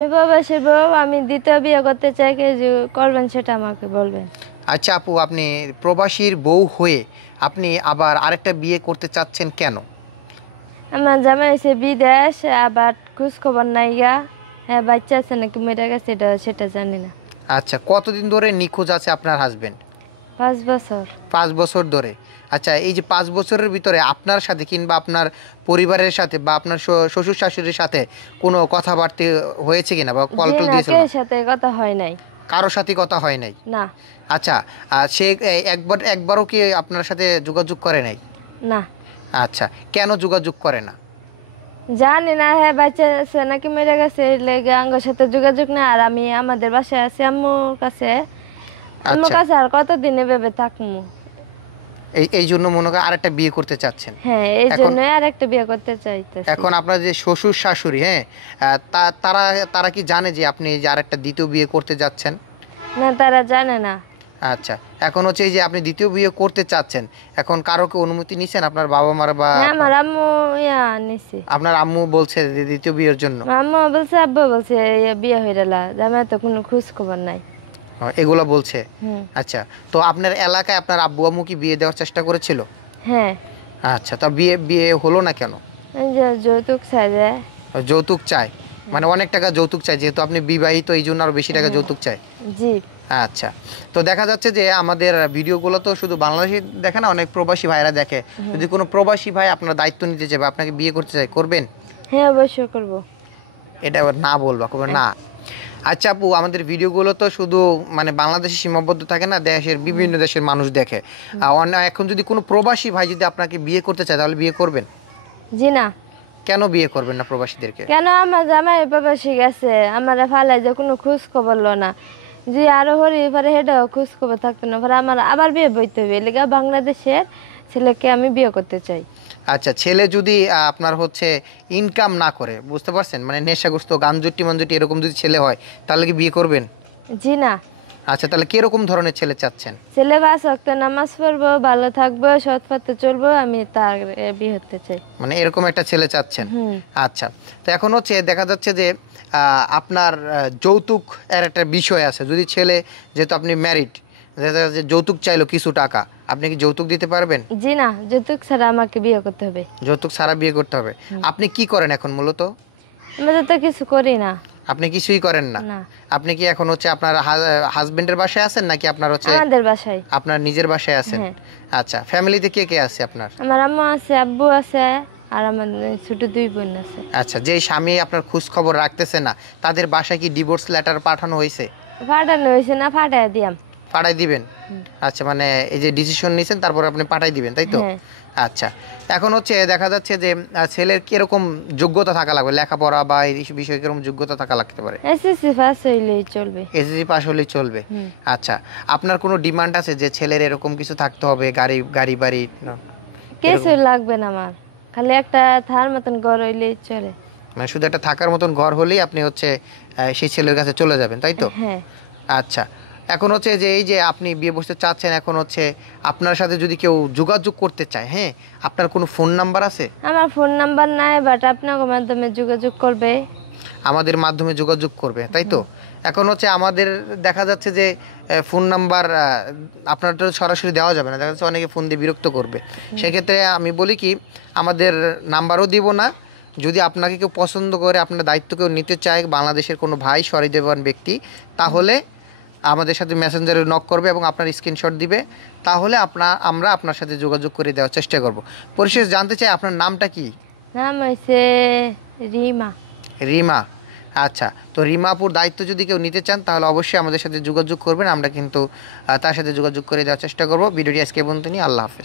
প্রবাসী বউ, আমি দ্বিতীয় বিয়ে করতে চাই, কে যে করবেন সেটা আমাকে বলবেন। আচ্ছা আপু, আপনি প্রবাসীর বউ হয়ে আপনি আবার আরেকটা বিয়ে করতে চাচ্ছেন কেন? আমার জামাই হয়েছে বিদেশ, আবার খোঁজ খবর নাই গা। হ্যাঁ, বাচ্চা আছে নাকি মেরে গেছে সেটা জানি না। আচ্ছা, কতদিন ধরে নিখোঁজ আছে আপনার হাজবেন্ড? 5 বছর। 5 বছর ধরে। আচ্ছা, এই যে 5 বছরের ভিতরে আপনার সাথে কিংবা আপনার পরিবারের সাথে বা আপনার শ্বশুর শাশুড়ির সাথে কোনো কথাবার্তা হয়েছে কিনা বা কল জি টল না, দিয়েছিল? কে সাথে কথা হয় নাই। কারোর সাথে কথা হয় নাই? না। আচ্ছা, সে একবারও কি আপনার সাথে যোগাযোগ করে নাই? না। আচ্ছা, কেন যোগাযোগ করে না? জানি না, হ্যাঁ বাচ্চা আছে নাকি মেরে গেছে এই লেগে আঙ্গর সাথে যোগাযোগ না। আর আমি আমাদের বাসায় আছি আম্মুর কাছে। আম্মুর আচ্ছা, কাছে আর কতদিন এভাবে থাকবো? এই এই জন্য মনে করেন আরেকটা বিয়ে করতে চাচ্ছেন। হ্যাঁ, এই এখন জন্য আর একটা বিয়ে করতে চাইতেছি। এখন আপনার যে শ্বশুর শাশুড়ি, হ্যাঁ, তারা তারা কি জানে যে আপনি যে আরেকটা দ্বিতীয় বিয়ে করতে যাচ্ছেন? না, তারা জানে না। আচ্ছা, এখন হচ্ছে এই যে আপনি দ্বিতীয় বিয়ে করতে চাচ্ছেন, এখন কারোকে অনুমতি নিছেন আপনার বাবা মার বা হ্যাঁ, আমার আম্মু নিছি। আপনার আম্মু বলছে যে দ্বিতীয় বিয়ের জন্য? আম্মু বলছে, আব্বু বলছে বিয়ে হয়ে গেল, জামাই তো কোনো খোঁজ খবর নাই। এগুলো বলছে? হুম। আচ্ছা, তো আপনার এলাকায় আপনার আব্বু আম্মু কি বিয়ে দেওয়ার চেষ্টা করেছিল? হ্যাঁ। আচ্ছা, তা বিয়ে বিয়ে হলো না কেন? এই যে যৌতুক চাই যে। যৌতুক চায়? মানে অনেক টাকা যৌতুক চায়, যেহেতু আপনি বিবাহিত এই জন্য আরো বেশি টাকা হ্যাঁ। যৌতুক চায়? জি। আচ্ছা, তো দেখা যাচ্ছে যে আমাদের ভিডিওগুলো তো শুধু বাংলাদেশি দেখে না, অনেক প্রবাসী ভাইরা দেখে। যদি কোনো প্রবাসী ভাই আপনার দায়িত্ব নিতে চায় বা আপনাকে বিয়ে করতে চায়, করবেন? হ্যাঁ, অবশ্যই করব। এটা আবার না বলবা, করবে না? আচ্ছা আপু, আমাদের ভিডিওগুলো তো শুধু মানে বাংলাদেশে সীমাবদ্ধ থাকে না, দেশের বিভিন্ন দেশের মানুষ দেখে। এখন যদি কোনো প্রবাসী ভাই যদি আপনাকে বিয়ে করতে চায়, তাহলে বিয়ে করবেন? জি না। কেন বিয়ে করবেন না প্রবাসীদেরকে? কেন? আমার জামাই প্রবাসী গেছে, আমার ফালাই যে কোনো খোঁজ খবর লো না। যে আরো হরি পরে হেটাও খোঁজ খবর থাকতো না, পরে আমার আবার বিয়ে বইতে হবে, এলাকা বাংলাদেশের ছেলেকে আমি বিয়ে করতে চাই। আচ্ছা, ছেলে যদি আপনার হচ্ছে ইনকাম না করে, বুঝতে পারছেন, মানে নেশাগ্রস্ত গাঞ্জুটি মঞ্জুটি এরকম যদি ছেলে হয়, তাহলে কি বিয়ে করবেন? জি না। আচ্ছা, তাহলে কিরকম ধরনের ছেলে চাচ্ছেন? ছেলে 5 ওয়াক্ত নামাজ পড়বো, ভালো থাকবো, সৎ পথে চলবো, আমি তার বিয়ে হতে চাই। মানে এরকম একটা ছেলে চাচ্ছেন? হুম। আচ্ছা, তো এখন হচ্ছে দেখা যাচ্ছে যে আপনার যৌতুক এর একটা বিষয় আছে। যদি ছেলে, যেহেতু আপনি ম্যারিড, দেখা যাচ্ছে যৌতুক চাইলো কিছু টাকা, আপনি কি যৌতুক দিতে পারবেন? জি না, যৌতুক ছাড়া আমাকে বিয়ে করতে হবে। যৌতুক ছাড়া বিয়ে করতে হবে? আপনি কি করেন এখন মূলত? আমি তো কিছু করি না। আপনি কিছুই করেন না? না। আপনি কি এখন হচ্ছে আপনার হাজবেন্ডের বাসায় আছেন নাকি আপনার হচ্ছে আমাদের বাসায়। আপনার নিজের বাসায় আছেন? হ্যাঁ। আচ্ছা, ফ্যামিলিতে কে কে আছে আপনার? আমার আম্মু আছে, আব্বু আছে, আর আমার ছোট 2 বোন আছে। আচ্ছা, যে স্বামী আপনার খোঁজ খবর রাখতেছে না, তাদের বাসায় কি ডিভোর্স লেটার পাঠানো হয়েছে? ফাটানো হয়েছে না, ফাটাই দিয়াম। পাঠাই দিবেন? আচ্ছা, মানে এই যে ডিসিশন নিয়েছেন তারপর আপনি পাঠাই দিবেন, তাই তো? হ্যাঁ। আচ্ছা, এখন হচ্ছে দেখা যাচ্ছে যে ছেলের কিরকম যোগ্যতা থাকা লাগবে, লেখাপড়া বা এই বিষয়ে কিরকম যোগ্যতা থাকা লাগতে পারে? এসএসসি পাস হইলেই চলবে। এসএসসি পাস হলেই চলবে? আচ্ছা, আপনার কোনো ডিমান্ড আছে যে ছেলের এরকম কিছু থাকতে হবে, গাড়ি গাড়ি বাড়ি? না, কিছু এরকম লাগবে না আমার, খালি একটা থার মতন ঘর হইলেই চলে। মানে শুধু একটা থাকার মতন ঘর হলেই আপনি হচ্ছে সেই ছেলের কাছে চলে যাবেন, তাই তো? হ্যাঁ। আচ্ছা, এখন হচ্ছে যে এই যে আপনি বিয়ে বসতে চাচ্ছেন, এখন হচ্ছে আপনার সাথে যদি কেউ যোগাযোগ করতে চায়, হ্যাঁ, আপনার কোনো ফোন নাম্বার আছে? আমার ফোন নাম্বার নাই, বাট আপনার মাধ্যমে যোগাযোগ করবে। আমাদের মাধ্যমে যোগাযোগ করবে, তাই তো? এখন হচ্ছে আমাদের দেখা যাচ্ছে যে ফোন নাম্বার আপনার তো সরাসরি দেওয়া যাবে না, দেখা যাচ্ছে অনেকে ফোন দিয়ে বিরক্ত করবে। সেক্ষেত্রে আমি বলি কি, আমাদের নাম্বারও দিব না। যদি আপনাকে কেউ পছন্দ করে, আপনার দায়িত্ব কেউ নিতে চায়, বাংলাদেশের কোনো ভাই সহৃদয়বান ব্যক্তি, তাহলে আমাদের সাথে মেসেঞ্জারে নক করবে এবং আপনার স্ক্রিনশট দিবে, তাহলে আমরা আপনার সাথে যোগাযোগ করে দেওয়ার চেষ্টা করব। পরিশেষ জানতে চাই আপনার নামটা কি? নাম হয়েছে রিমা। রিমা? আচ্ছা, তো রিমাপুর দায়িত্ব যদি কেউ নিতে চান, তাহলে অবশ্যই আমাদের সাথে যোগাযোগ করবেন, আমরা কিন্তু তার সাথে যোগাযোগ করে দেওয়ার চেষ্টা করব। ভিডিওটি আজকে পর্যন্ত নিয়ে, আল্লাহ হাফেজ।